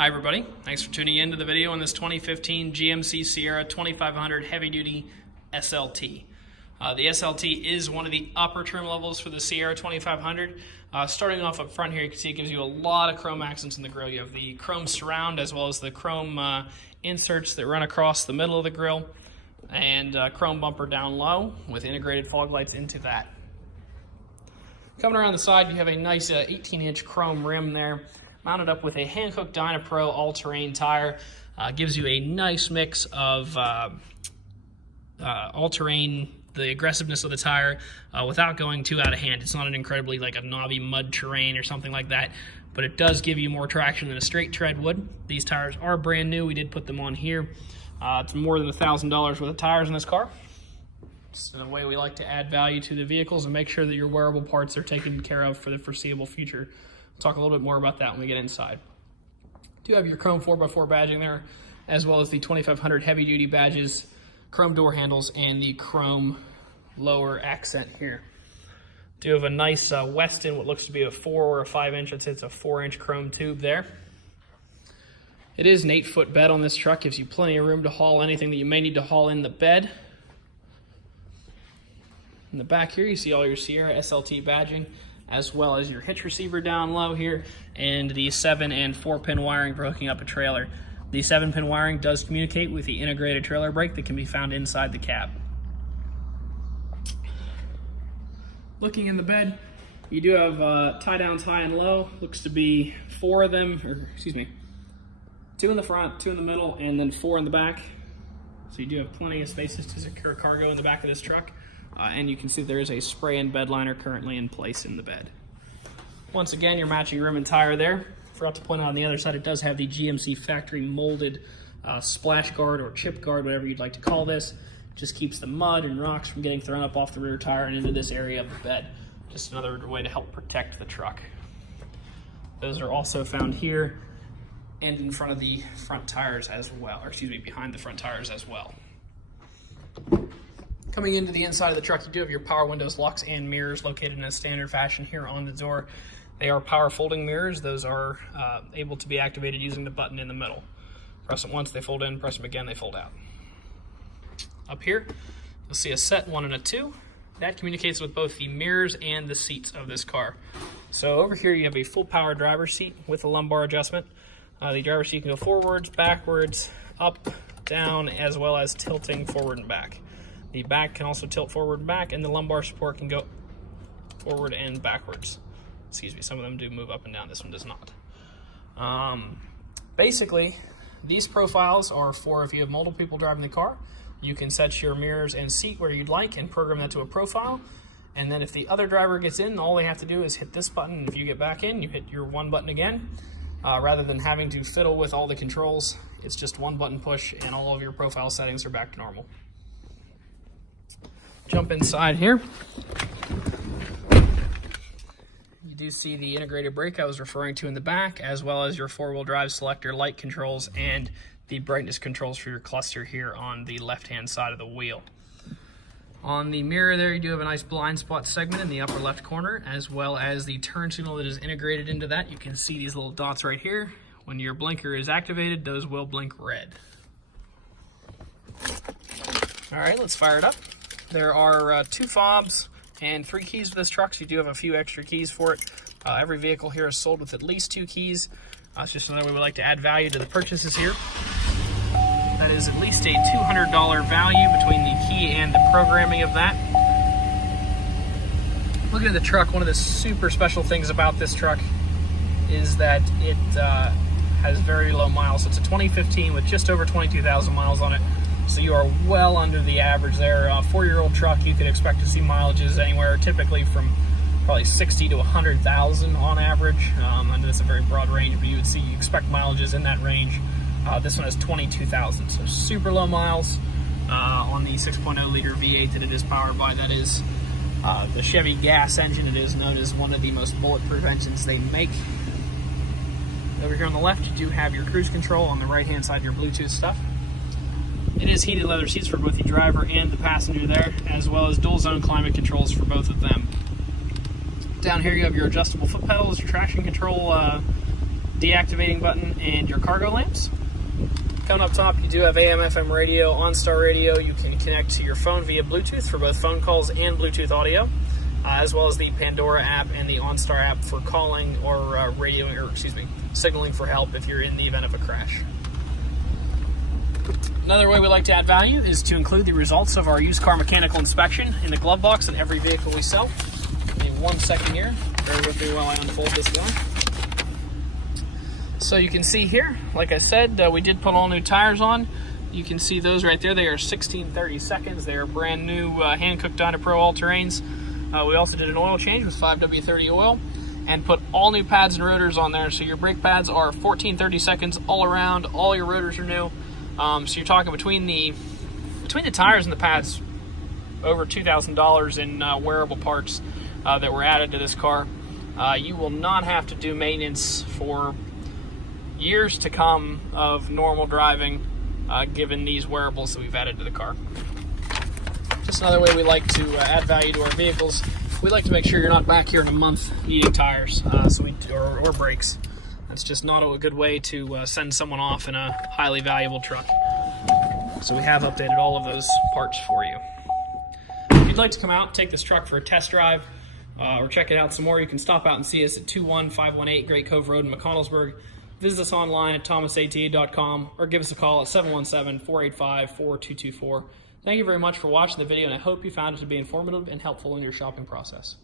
Hi everybody, thanks for tuning in to the video on this 2015 GMC Sierra 2500 heavy duty SLT. The SLT is one of the upper trim levels for the Sierra 2500. Starting off up front here, you can see it gives you a lot of chrome accents in the grille. You have the chrome surround as well as the chrome inserts that run across the middle of the grille, and chrome bumper down low with integrated fog lights into that. Coming around the side, you have a nice 18-inch chrome rim there, mounted up with a Hankook Dynapro all-terrain tire. Gives you a nice mix of all-terrain, the aggressiveness of the tire, without going too out of hand. It's not an incredibly like a knobby mud terrain or something like that, but it does give you more traction than a straight tread would. These tires are brand new. We did put them on here. It's more than $1,000 worth of tires in this car. Just in a way we like to add value to the vehicles and make sure that your wearable parts are taken care of for the foreseeable future. We'll talk a little bit more about that when we get inside. Do have your chrome 4x4 badging there, as well as the 2500 heavy duty badges, chrome door handles, and the chrome lower accent here. Do have a nice Weston, what looks to be a 4 or a 5-inch, I'd say it's a 4-inch chrome tube there. It is an 8-foot bed on this truck, gives you plenty of room to haul anything that you may need to haul in the bed. In the back here, you see all your Sierra SLT badging, as well as your hitch receiver down low here, and the 7 and 4-pin wiring for hooking up a trailer. The 7-pin wiring does communicate with the integrated trailer brake that can be found inside the cab. Looking in the bed, you do have tie downs high and low. Looks to be 4 of them, or excuse me, 2 in the front, 2 in the middle, and then 4 in the back. So you do have plenty of spaces to secure cargo in the back of this truck. And you can see there is a spray and bed liner currently in place in the bed. Once again, your matching rim and tire there. Forgot to point out on the other side, it does have the GMC factory molded splash guard or chip guard, whatever you'd like to call this. Just keeps the mud and rocks from getting thrown up off the rear tire and into this area of the bed. Just another way to help protect the truck. Those are also found here and in front of the front tires as well, or excuse me, behind the front tires as well. Coming into the inside of the truck, you do have your power windows, locks, and mirrors located in a standard fashion here on the door. They are power folding mirrors. Those are able to be activated using the button in the middle. Press them once, they fold in. Press them again, they fold out. Up here, you'll see a set 1 and a 2. That communicates with both the mirrors and the seats of this car. So over here, you have a full power driver's seat with a lumbar adjustment. The driver's seat can go forwards, backwards, up, down, as well as tilting forward and back. The back can also tilt forward and back, and the lumbar support can go forward and backwards. Excuse me, some of them do move up and down. This one does not. Basically, these profiles are for if you have multiple people driving the car. You can set your mirrors and seat where you'd like and program that to a profile. And then if the other driver gets in, all they have to do is hit this button. If you get back in, you hit your 1 button again. Rather than having to fiddle with all the controls, it's just 1 button push and all of your profile settings are back to normal. Jump inside here. You do see the integrated brake I was referring to in the back, as well as your 4-wheel drive selector light controls and the brightness controls for your cluster here on the left-hand side of the wheel. On the mirror there, you do have a nice blind spot segment in the upper left corner, as well as the turn signal that is integrated into that. You can see these little dots right here. When your blinker is activated, those will blink red. All right, let's fire it up. There are 2 fobs and 3 keys to this truck, so you do have a few extra keys for it. Every vehicle here is sold with at least 2 keys. It's just another way we like to add value to the purchases here. That is at least a $200 value between the key and the programming of that. Looking at the truck, one of the super special things about this truck is that it has very low miles. So it's a 2015 with just over 22,000 miles on it. So you are well under the average there. A 4-year-old truck, you could expect to see mileages anywhere typically from probably 60 to 100,000 on average. I know that's a very broad range, but you expect mileages in that range. This one has 22,000, so super low miles on the 6.0 liter V8 that it is powered by. That is the Chevy gas engine. It is known as one of the most bulletproof engines they make. Over here on the left, you do have your cruise control. On the right-hand side, your Bluetooth stuff. It is heated leather seats for both the driver and the passenger there, as well as dual zone climate controls for both of them. Down here you have your adjustable foot pedals, your traction control deactivating button, and your cargo lamps. Coming up top, you do have AM/FM radio, OnStar radio. You can connect to your phone via Bluetooth for both phone calls and Bluetooth audio, as well as the Pandora app and the OnStar app for calling or radioing, or signaling for help if you're in the event of a crash. Another way we like to add value is to include the results of our used car mechanical inspection in the glove box in every vehicle we sell. Give me 1 second here. Bear with me while I unfold this guy. So you can see here, like I said, we did put all new tires on. You can see those right there. They are 16/32. They are brand new hand-cooked Dynapro all-terrains. We also did an oil change with 5W30 oil and put all new pads and rotors on there. So your brake pads are 14/32 all around. All your rotors are new. So you're talking between the tires and the pads, over $2,000 in wearable parts that were added to this car. You will not have to do maintenance for years to come of normal driving, given these wearables that we've added to the car. Just another way we like to add value to our vehicles. We like to make sure you're not back here in a month needing tires or brakes. That's just not a good way to send someone off in a highly valuable truck. So we have updated all of those parts for you. If you'd like to come out and take this truck for a test drive or check it out some more, you can stop out and see us at 21518 Great Cove Road in McConnellsburg. Visit us online at thomasata.com or give us a call at 717-485-4224. Thank you very much for watching the video, and I hope you found it to be informative and helpful in your shopping process.